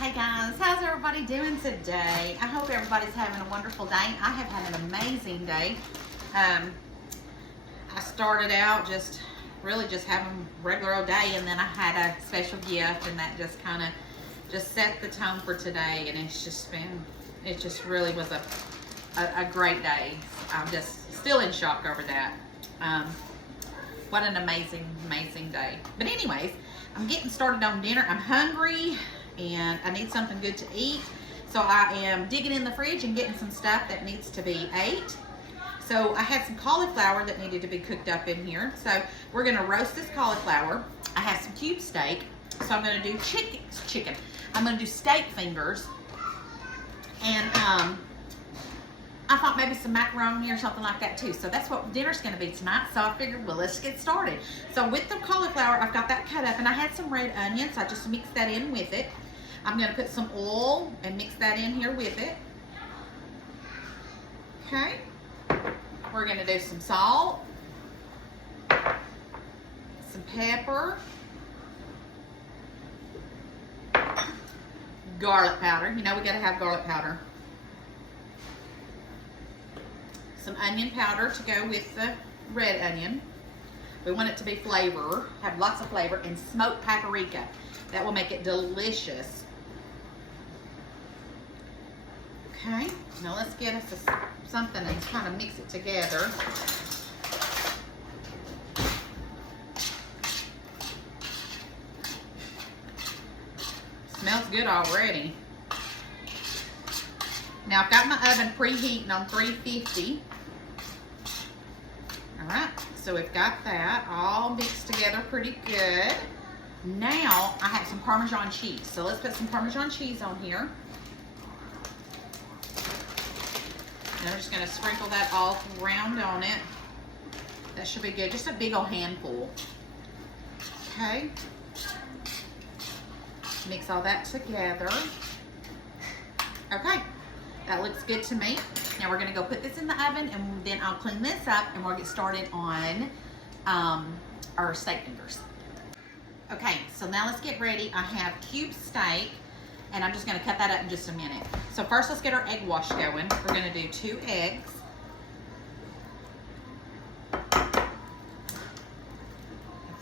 Hey guys, how's everybody doing today? I hope everybody's having a wonderful day. I have had an amazing day. I started out just having a regular old day, and then I had a special gift, and that just kind of just set the tone for today. And it just really was a great day. I'm just still in shock over that. What an amazing day. But anyways, I'm getting started on dinner. I'm hungry and I need something good to eat. So I am digging in the fridge and getting some stuff that needs to be ate. So I had some cauliflower that needed to be cooked up in here. So we're gonna roast this cauliflower. I have some cube steak. So I'm gonna do chicken. I'm gonna do steak fingers. And I thought maybe some macaroni or something like that too. So that's what dinner's gonna be tonight. So I figured, well, let's get started. So with the cauliflower, I've got that cut up, and I had some red onions. So I just mixed that in with it. I'm gonna put some oil and mix that in here with it. Okay. We're gonna do some salt, some pepper, garlic powder. You know we gotta have garlic powder. Some onion powder to go with the red onion. We want it to be have lots of flavor, and smoked paprika. That will make it delicious. Okay, now let's get us something and kind of mix it together. Smells good already. Now I've got my oven preheating on 350. All right, so we've got that all mixed together pretty good. Now I have some Parmesan cheese. So let's put some Parmesan cheese on here. And I'm just gonna sprinkle that all around on it. That should be good, just a big old handful. Okay. Mix all that together. Okay, that looks good to me. Now we're gonna go put this in the oven, and then I'll clean this up, and we'll get started on our steak fingers. Okay, so now let's get ready. I have cube steak, and I'm just gonna cut that up in just a minute. So first, let's get our egg wash going. We're gonna do 2 eggs. Put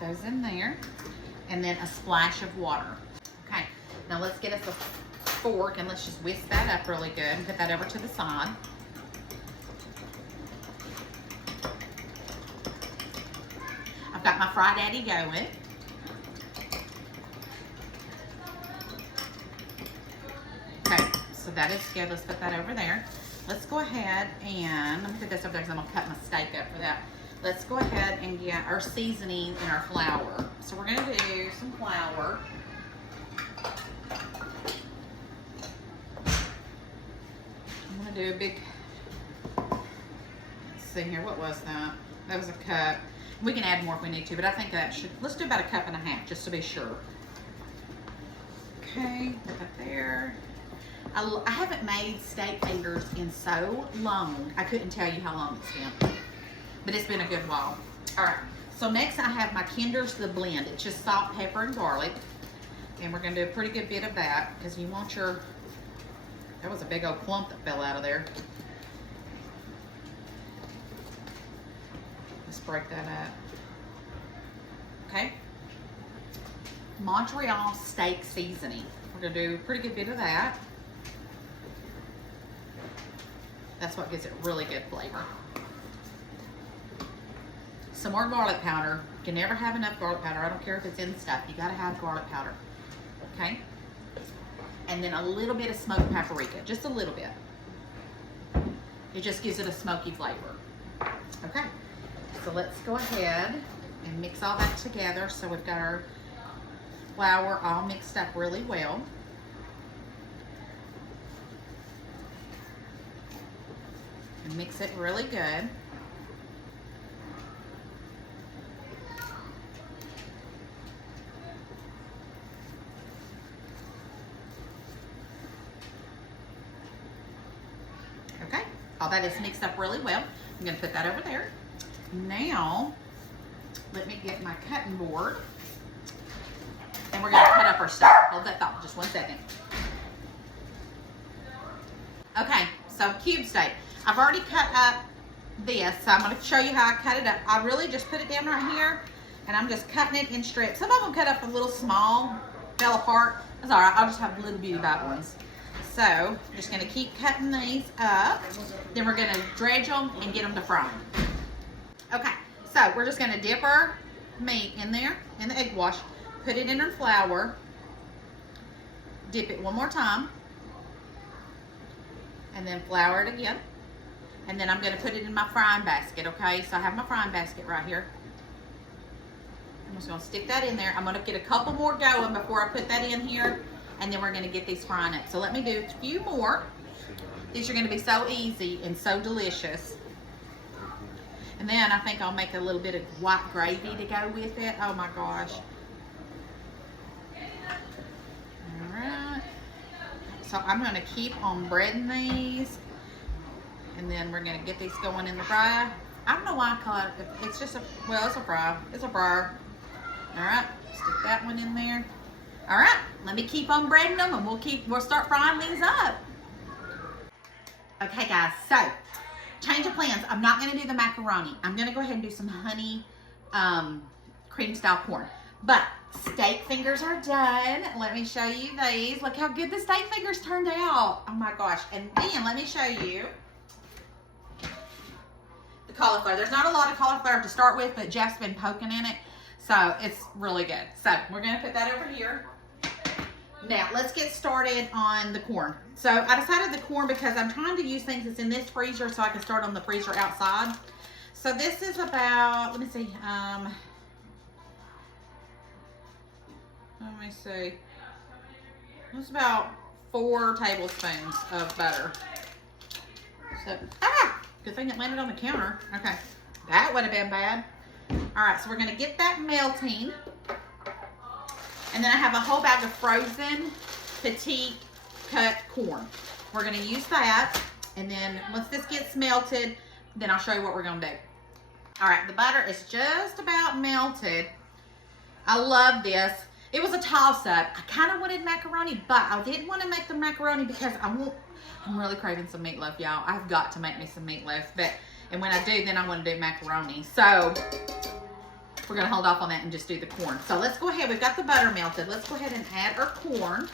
those in there, and then a splash of water. Okay, now let's get us a fork, and let's just whisk that up really good and put that over to the side. I've got my Fry Daddy going. Okay, so that is good. Let's put that over there. Let's go ahead and, let me put this over there because I'm gonna cut my steak up for that. Let's go ahead and get our seasoning and our flour. So we're gonna do some flour. I'm gonna do a big, let's see here, what was that? That was a cup. We can add more if we need to, but I think that should, let's do about 1.5 cups just to be sure. Okay, put that there. I haven't made steak fingers in so long. I couldn't tell you how long it's been, but it's been a good while. All right, so next I have my Kinder's The Blend. It's just salt, pepper, and garlic. And we're gonna do a pretty good bit of that because you want your, that was a big old clump that fell out of there. Let's break that up. Okay. Montreal steak seasoning. We're gonna do a pretty good bit of that. That's what gives it really good flavor. Some more garlic powder. You can never have enough garlic powder. I don't care if it's in stuff. You gotta have garlic powder. Okay? And then a little bit of smoked paprika. Just a little bit. It just gives it a smoky flavor. Okay. So let's go ahead and mix all that together. So we've got our flour all mixed up really well. And mix it really good. Okay, all that is mixed up really well. I'm gonna put that over there. Now, let me get my cutting board, and we're gonna cut up our stuff. Hold that thought just 1 second. Okay, so cube steak. I've already cut up this, so I'm going to show you how I cut it up. I really just put it down right here, and I'm just cutting it in strips. Some of them cut up a little small, fell apart. That's all right. I'll just have little bitty bite ones. So I'm just going to keep cutting these up. Then we're going to dredge them and get them to fry. Okay, so we're just going to dip our meat in there in the egg wash, put it in our flour, dip it one more time, and then flour it again. And then I'm going to put it in my frying basket, okay? So I have my frying basket right here. I'm just going to stick that in there. I'm going to get a couple more going before I put that in here, and then we're going to get these frying up. So let me do a few more. These are going to be so easy and so delicious. And then I think I'll make a little bit of white gravy to go with it. Oh my gosh. All right. So I'm going to keep on breading these. And then we're going to get these going in the fryer. I don't know why I call it, it's just a, well, it's a fry. It's a fryer. All right, stick that one in there. All right, let me keep on breading them and we'll start frying these up. Okay guys, so change of plans. I'm not going to do the macaroni. I'm going to go ahead and do some honey cream style corn. But steak fingers are done. Let me show you these. Look how good the steak fingers turned out. Oh my gosh. And then let me show you the cauliflower. There's not a lot of cauliflower to start with, but Jeff's been poking in it. So it's really good. So we're going to put that over here. Now let's get started on the corn. So I decided the corn because I'm trying to use things that's in this freezer so I can start on the freezer outside. So this is about, let me see. It's about 4 tablespoons of butter. So, good thing it landed on the counter. Okay, that would have been bad. All right, so we're gonna get that melting. And then I have a whole bag of frozen petite cut corn. We're gonna use that. And then once this gets melted, then I'll show you what we're gonna do. All right, the butter is just about melted. I love this. It was a toss-up. I kind of wanted macaroni, but I didn't want to make the macaroni because I'm really craving some meatloaf, y'all. I've got to make me some meatloaf. And when I do, then I want to do macaroni. So we're going to hold off on that and just do the corn. So let's go ahead. We've got the butter melted. Let's go ahead and add our corn.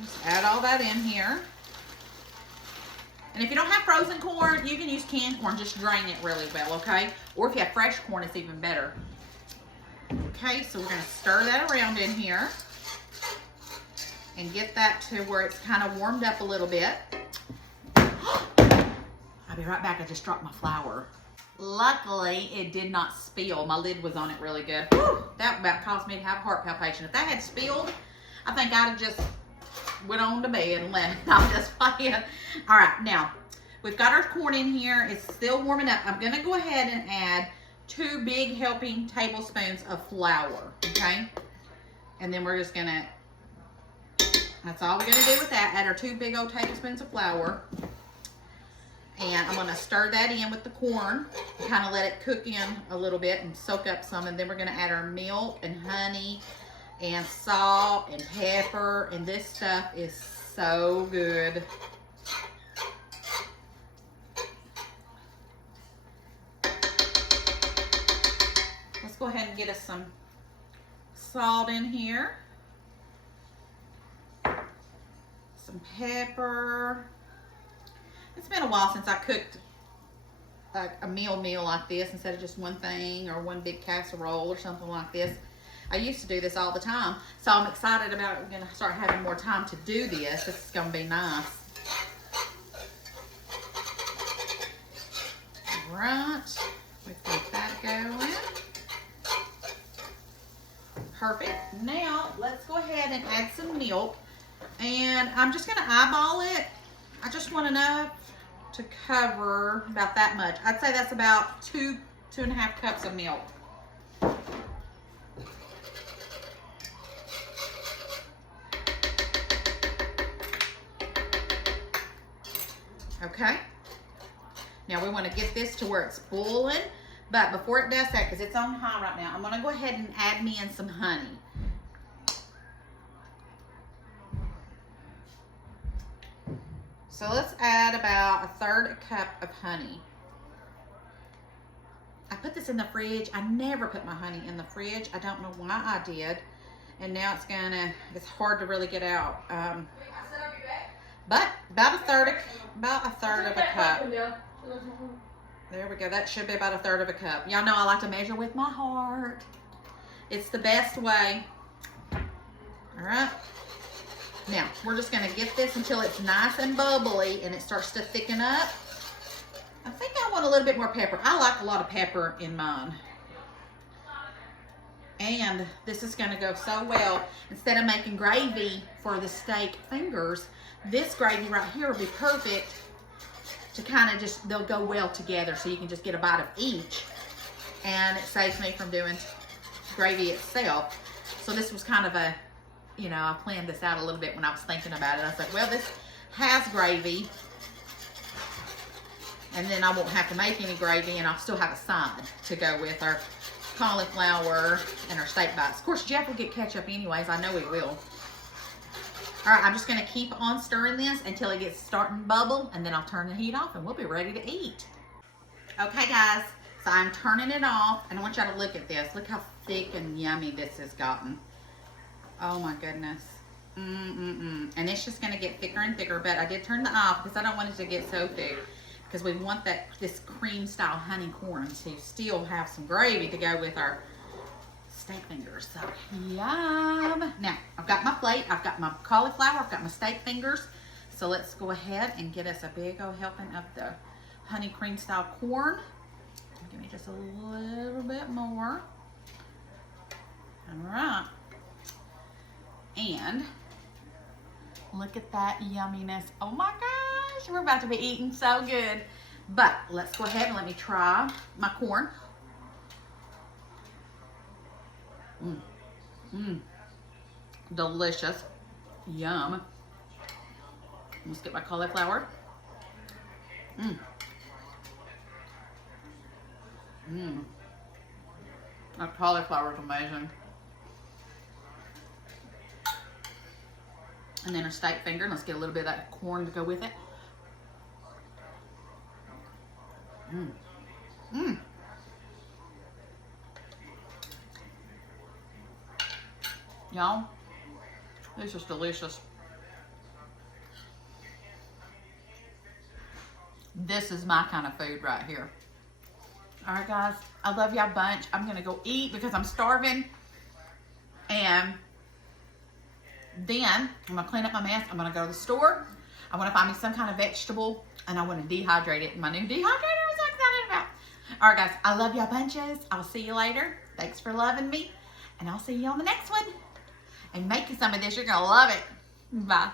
Just add all that in here. And if you don't have frozen corn, you can use canned corn. Just drain it really well, okay? Or if you have fresh corn, it's even better. Okay, so we're going to stir that around in here and get that to where it's kind of warmed up a little bit. I'll be right back. I just dropped my flour. Luckily, it did not spill. My lid was on it really good. Whew, that about caused me to have heart palpitation. If that had spilled, I think I'd have just went on to bed and left. I'm just playing. All right, now we've got our corn in here. It's still warming up. I'm going to go ahead and add 2 big helping tablespoons of flour, okay? And then we're just gonna, that's all we're gonna do with that. Add our 2 big old tablespoons of flour. And I'm gonna stir that in with the corn, kind of let it cook in a little bit and soak up some. And then we're gonna add our milk and honey and salt and pepper. And this stuff is so good. Let's go ahead and get us some salt in here. Some pepper. It's been a while since I cooked like a meal like this instead of just one thing or one big casserole or something like this. I used to do this all the time, so I'm excited about it. We're going to start having more time to do this. This is going to be nice. All right, we've got that going. Perfect. Now, let's go ahead and add some milk. And I'm just going to eyeball it. I just want enough to cover about that much. I'd say that's about 2.5 cups of milk. Okay. Now we want to get this to where it's boiling. But before it does that, because it's on high right now, I'm going to go ahead and add me in some honey. So let's add about a 1/3 cup of honey. I put this in the fridge. I never put my honey in the fridge. I don't know why I did. And now it's hard to really get out. But about a third of a cup. There we go. That should be about a 1/3 of a cup. Y'all know I like to measure with my heart. It's the best way. All right. Now, we're just going to get this until it's nice and bubbly and it starts to thicken up. I think I want a little bit more pepper. I like a lot of pepper in mine. And this is going to go so well. Instead of making gravy for the steak fingers, this gravy right here will be perfect to kind of just, they'll go well together so you can just get a bite of each. And it saves me from doing gravy itself. So this was kind of a, you know, I planned this out a little bit when I was thinking about it. I was like, well, this has gravy. And then I won't have to make any gravy and I'll still have a side to go with our cauliflower and our steak bites. Of course, Jeff will get ketchup anyways. I know he will. All right, I'm just going to keep on stirring this until it gets starting to bubble, and then I'll turn the heat off and we'll be ready to eat. Okay, guys, so I'm turning it off, and I want y'all to look at this. Look how thick and yummy this has gotten. Oh my goodness. And it's just going to get thicker and thicker, but I did turn it off because I don't want it to get so thick, because we want this cream style honey corn to still have some gravy to go with our steak fingers. So yum. Now I've got my plate, I've got my cauliflower, I've got my steak fingers. So let's go ahead and get us a big old helping of the honey cream style corn. Give me just a little bit more. All right. And look at that yumminess. Oh my gosh, we're about to be eating so good. But let's go ahead and let me try my corn. Delicious. Yum. Let's get my cauliflower. That cauliflower is amazing. And then our steak finger. Let's get a little bit of that corn to go with it. Y'all, this is delicious. This is my kind of food right here. All right, guys, I love y'all bunch. I'm gonna go eat because I'm starving. And then I'm gonna clean up my mess. I'm gonna go to the store. I wanna find me some kind of vegetable and I wanna dehydrate it. My new dehydrator is so excited about. All right, guys, I love y'all bunches. I'll see you later. Thanks for loving me. And I'll see you on the next one. And make you some of this. You're gonna love it. Bye.